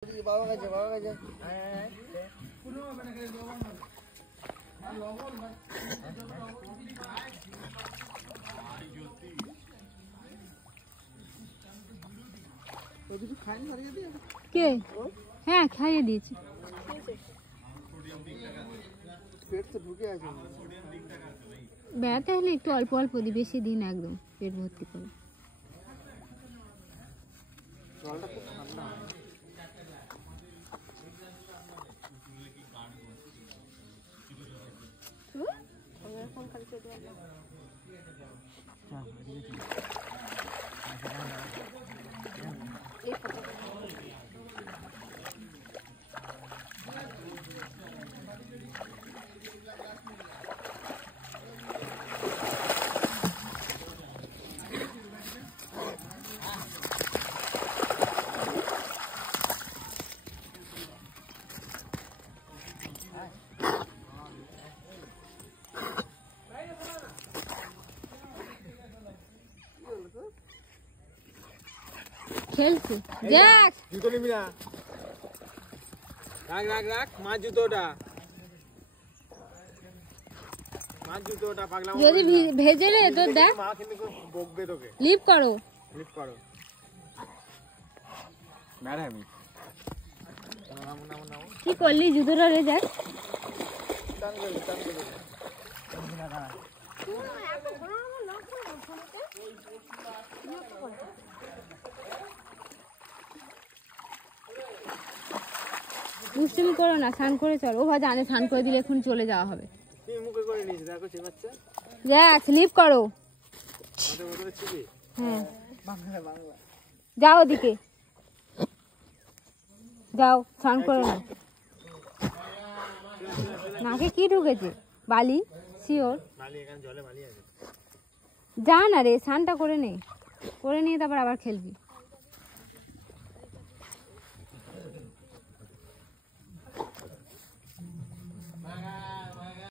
কে? হ্যাঁ, খাইয়ে দিয়েছি। বেড়াতে হলে একটু অল্প অল্প দিই, বেশি দিন একদম পেট ভর্তি করে। খেলছে দেখ, জুতো নিবি না, রাখ রাখ রাখ। মা জুতোটা, মা জুতোটা পাগলা যদি ভেজে রে তো দেখ। মা কিন্তু বকবে তোকে। লিপ করো, লিপ করো। ম্যাডাম আমি নামো নামো নামো। কি করলি জুতোটা রে? দেখ টান করে টান করে। দুষ্টুমি করো না, স্নান করে চল। ও জানে স্নান করে দিলে এখন চলে যাওয়া হবে। তুই মুখে করে নিস, দেখো চেপাচ্ছে। দেখ স্লিপ করো। আমাদের ওপরে ছিবি। হ্যাঁ, বাংলা বাংলা। যাও ওদিকে, যাও স্নান করে নাও। নাকে কি ঢুকেছে? বালি? শিওর? বালি, এখানে জলে বালি আছে। যা না রে, স্নানটা করে নে, করে নিয়ে তারপর আবার খেলবি।